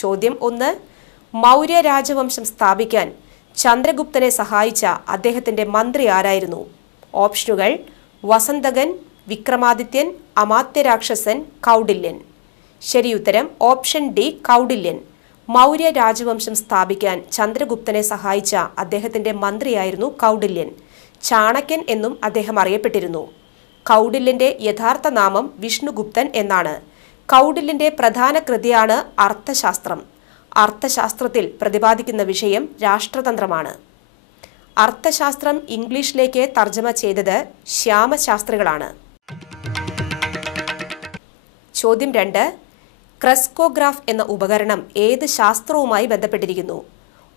ചോദ്യം 1. മൗര്യ രാജവംശം സ്ഥാപിക്കാൻ ചന്ദ്രഗുപ്തനെ സഹായിച്ച അദ്ദേഹത്തിന്റെ മന്ത്രി ആരായിരുന്നു? ഓപ്ഷനുകൾ: വസന്തകൻ, വിക്രമാദിത്യൻ, അമാത്യരാക്ഷസൻ, കൗടില്യൻ. ശരിയുത്തരം ഓപ്ഷൻ ഡി, കൗടില്യൻ. മൗര്യ രാജവംശം സ്ഥാപിക്കാൻ ചന്ദ്രഗുപ്തനെ സഹായിച്ച അദ്ദേഹത്തിന്റെ മന്ത്രിയായിരുന്നു കൗടില്യൻ. ചാണക്യൻ എന്നും അദ്ദേഹം അറിയപ്പെട്ടിരുന്നു. കൗടില്യന്റെ യഥാർത്ഥ നാമം വിഷ്ണുഗുപ്തൻ എന്നാണ്. കൗടില്യന്റെ പ്രധാന കൃതിയാണ് അർത്ഥശാസ്ത്രം. അർത്ഥശാസ്ത്രത്തിൽ പ്രതിപാദിക്കുന്ന വിഷയം രാഷ്ട്രതന്ത്രമാണ്. അർത്ഥശാസ്ത്രം ഇംഗ്ലീഷിലേക്ക് തർജ്ജമ ചെയ്തത് ശ്യാമശാസ്ത്രികളാണ്. ചോദ്യം 2. ക്രെസ്കോഗ്രാഫ് എന്ന ഉപകരണം ഏത് ശാസ്ത്രവുമായി ബന്ധപ്പെട്ടിരിക്കുന്നു?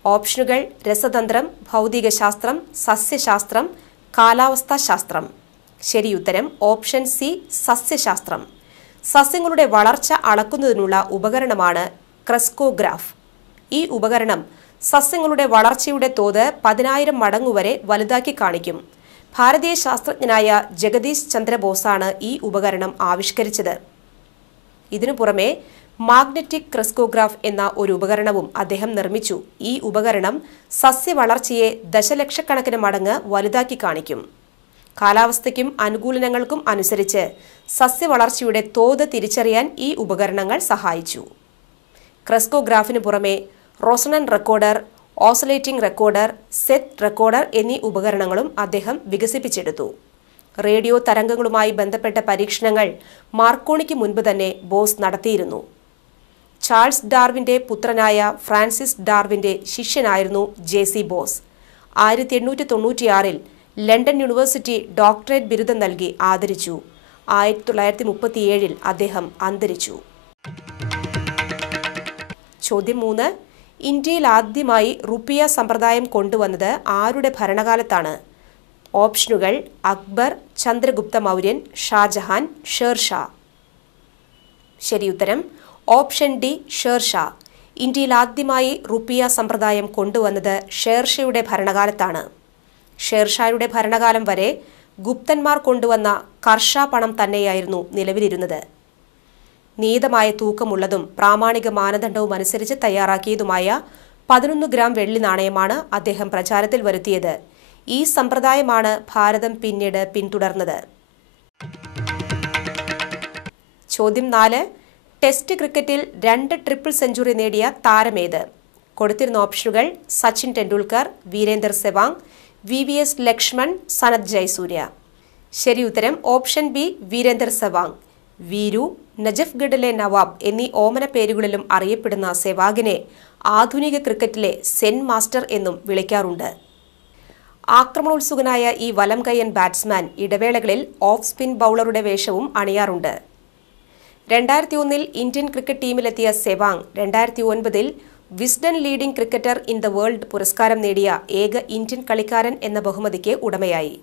ഓപ്ഷനുകൾ: രസതന്ത്രം, ഭൗതികശാസ്ത്രം, സസ്യശാസ്ത്രം, കാലാവസ്ഥാശാസ്ത്രം. ശരിയുത്തരം ഓപ്ഷൻ സി, സസ്യശാസ്ത്രം. സസ്യങ്ങളുടെ വളർച്ച അളക്കുന്നതിനുള്ള ഉപകരണമാണ് ക്രെസ്കോഗ്രാഫ്. ഈ ഉപകരണം സസ്യങ്ങളുടെ വളർച്ചയുടെ തോത് 10,000 മടങ്ങു വരെ വലുതാക്കി കാണിക്കും. ഭാരതീയ ശാസ്ത്രജ്ഞനായ ജഗദീഷ് ചന്ദ്ര ബോസാണ് ഈ ഉപകരണം ആവിഷ്കരിച്ചത്. ഇതിനു പുറമെ മാഗ്നറ്റിക് ക്രെസ്കോഗ്രാഫ് എന്ന ഒരു ഉപകരണവും അദ്ദേഹം നിർമ്മിച്ചു. ഈ ഉപകരണം സസ്യവളർച്ചയെ ദശലക്ഷക്കണക്കിന് മടങ്ങ് വലുതാക്കി കാണിക്കും. കാലാവസ്ഥയ്ക്കും അനുകൂലനങ്ങൾക്കും അനുസരിച്ച് സസ്യവളർച്ചയുടെ തോത് തിരിച്ചറിയാൻ ഈ ഉപകരണങ്ങൾ സഹായിച്ചു. ക്രെസ്കോഗ്രാഫിന് പുറമെ resonant recorder, oscillating recorder, set recorder എന്നീ ഉപകരണങ്ങളും അദ്ദേഹം വികസിപ്പിച്ചെടുത്തു. റേഡിയോ തരംഗങ്ങളുമായി ബന്ധപ്പെട്ട പരീക്ഷണങ്ങൾ മാർക്കോണിക്ക് മുൻപ് തന്നെ ബോസ് നടത്തിയിരുന്നു. ചാൾസ് ഡാർവിന്റെ പുത്രനായ ഫ്രാൻസിസ് ഡാർവിന്റെ ശിഷ്യനായിരുന്നു J C. Bose. 1896 London university doctorate ബിരുദം നൽകി ആദരിച്ചു. 1937 അദ്ദേഹം അന്തരിച്ചു. ചോദ്യം 3. ഇന്ത്യയിൽ ആദ്യമായി റുപ്പിയ സമ്പ്രദായം കൊണ്ടുവന്നത് ആരുടെ ഭരണകാലത്താണ്? ഓപ്ഷനുകൾ: അക്ബർ, ചന്ദ്രഗുപ്ത മൗര്യൻ, ഷാജഹാൻ, ഷേർഷാ. ശരിയുത്തരം ഓപ്ഷൻ ഡി, ഷേർഷാ. ഇന്ത്യയിൽ ആദ്യമായി റുപ്പിയ സമ്പ്രദായം കൊണ്ടുവന്നത് ഷേർഷയുടെ ഭരണകാലത്താണ്. ഷേർഷായുടെ ഭരണകാലം വരെ ഗുപ്തന്മാർ കൊണ്ടുവന്ന കർഷ പണം തന്നെയായിരുന്നു നിലവിലിരുന്നത്. നിയതമായ തൂക്കമുള്ളതും പ്രാമാണിക മാനദണ്ഡവും അനുസരിച്ച് തയ്യാറാക്കിയതുമായ 11 ഗ്രാം വെള്ളി നാണയമാണ് അദ്ദേഹം പ്രചാരത്തിൽ വരുത്തിയത്. ഈ സമ്പ്രദായമാണ് ഭാരതം പിന്നീട് പിന്തുടർന്നത്. ചോദ്യം 4. ടെസ്റ്റ് ക്രിക്കറ്റിൽ 2 ട്രിപ്പിൾ സെഞ്ചുറി നേടിയ താരമേത്? കൊടുത്തിരുന്ന ഓപ്ഷനുകൾ: സച്ചിൻ ടെണ്ടുൽക്കർ, വീരേന്ദർ സെവാങ്, VVS ലക്ഷ്മൺ, സനത് ജയസൂര്യ. ശരിയുത്തരം ഓപ്ഷൻ ബി, വീരേന്ദർ സെവാങ്. വീരു, നജഫ്ഗഡിലെ നവാബ് എന്നീ ഓമന പേരുകളിലും അറിയപ്പെടുന്ന സെവാഗിനെ ആധുനിക ക്രിക്കറ്റിലെ സെൻ മാസ്റ്റർ എന്നും വിളിക്കാറുണ്ട്. ആക്രമണോത്സുകനായ ഈ വലം കയ്യൻ ബാറ്റ്സ്മാൻ ഇടവേളകളിൽ ഓഫ് സ്പിൻ ബൗളറുടെ വേഷവും അണിയാറുണ്ട്. 2001 ഇന്ത്യൻ ക്രിക്കറ്റ് ടീമിലെത്തിയ Sehwag 2009 Wisden leading cricketer in the world പുരസ്കാരം നേടിയ ഏക ഇന്ത്യൻ കളിക്കാരൻ എന്ന ബഹുമതിക്ക് ഉടമയായി.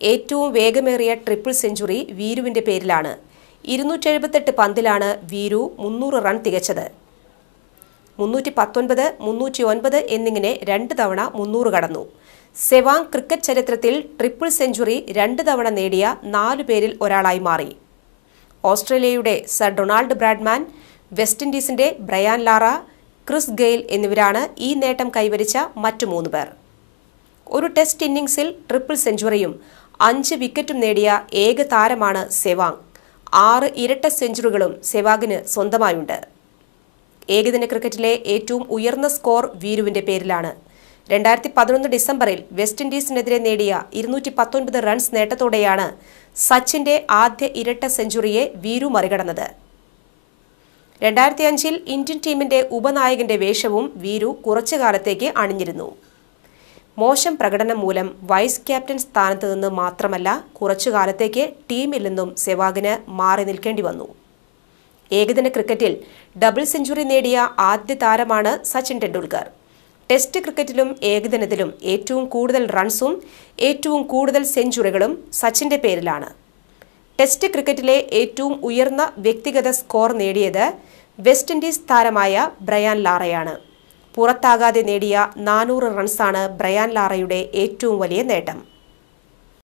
ഏറ്റവും വേഗമേറിയ ട്രിപ്പിൾ സെഞ്ചുറി വീരുവിന്റെ പേരിലാണ്. 278 പന്തിലാണ് വീരു 300 റൺ തികച്ചത്. 319, 309 എന്നിങ്ങനെ 2 തവണ 300 കടന്നു. സെവാങ് ക്രിക്കറ്റ് ചരിത്രത്തിൽ ട്രിപ്പിൾ സെഞ്ചുറി 2 തവണ നേടിയ 4 പേരിൽ ഒരാളായി മാറി. ഓസ്ട്രേലിയയുടെ സർ ഡൊണാൾഡ് ബ്രാഡ്മാൻ, വെസ്റ്റ് ഇൻഡീസിന്റെ ബ്രയാൻ ലാറ, ക്രിസ് ഗെയിൽ എന്നിവരാണ് ഈ നേട്ടം കൈവരിച്ച മറ്റു 3 പേർ. ഒരു ടെസ്റ്റ് ഇന്നിംഗ്സിൽ ട്രിപ്പിൾ സെഞ്ചുറിയും 5 വിക്കറ്റും നേടിയ ഏക താരമാണ് സെവാങ്. 6 ഇരട്ട സെഞ്ചുറികളും സെവാഗിന് സ്വന്തമായുണ്ട്. ഏകദിന ക്രിക്കറ്റിലെ ഏറ്റവും ഉയർന്ന സ്കോർ വീരുവിന്റെ പേരിലാണ്. 2011 ഡിസംബറിൽ വെസ്റ്റ് ഇൻഡീസിനെതിരെ നേടിയ 219 റൺസ് നേട്ടത്തോടെയാണ് സച്ചിന്റെ ആദ്യ ഇരട്ട സെഞ്ചുറിയെ വീരു മറികടന്നത്. 2005 ഇന്ത്യൻ ടീമിന്റെ ഉപനായകന്റെ വേഷവും വീരു കുറച്ചു കാലത്തേക്ക് അണിഞ്ഞിരുന്നു. മോശം പ്രകടനം മൂലം വൈസ് ക്യാപ്റ്റൻ സ്ഥാനത്ത് നിന്ന് മാത്രമല്ല കുറച്ചു കാലത്തേക്ക് ടീമിൽ നിന്നും സെവാഗിന് മാറി നിൽക്കേണ്ടി വന്നു. ഏകദിന ക്രിക്കറ്റിൽ ഡബിൾ സെഞ്ചുറി നേടിയ ആദ്യ താരമാണ് സച്ചിൻ ടെണ്ടുൽക്കർ. ടെസ്റ്റ് ക്രിക്കറ്റിലും ഏകദിനത്തിലും ഏറ്റവും കൂടുതൽ റൺസും ഏറ്റവും കൂടുതൽ സെഞ്ചുറികളും സച്ചിന്റെ പേരിലാണ്. ടെസ്റ്റ് ക്രിക്കറ്റിലെ ഏറ്റവും ഉയർന്ന വ്യക്തിഗത സ്കോർ നേടിയത് വെസ്റ്റ് ഇൻഡീസ് താരമായ ബ്രയാൻ ലാറയാണ്. പുറത്താകാതെ നേടിയ 400 റൺസാണ് ബ്രയാൻ ലാറയുടെ ഏറ്റവും വലിയ നേട്ടം.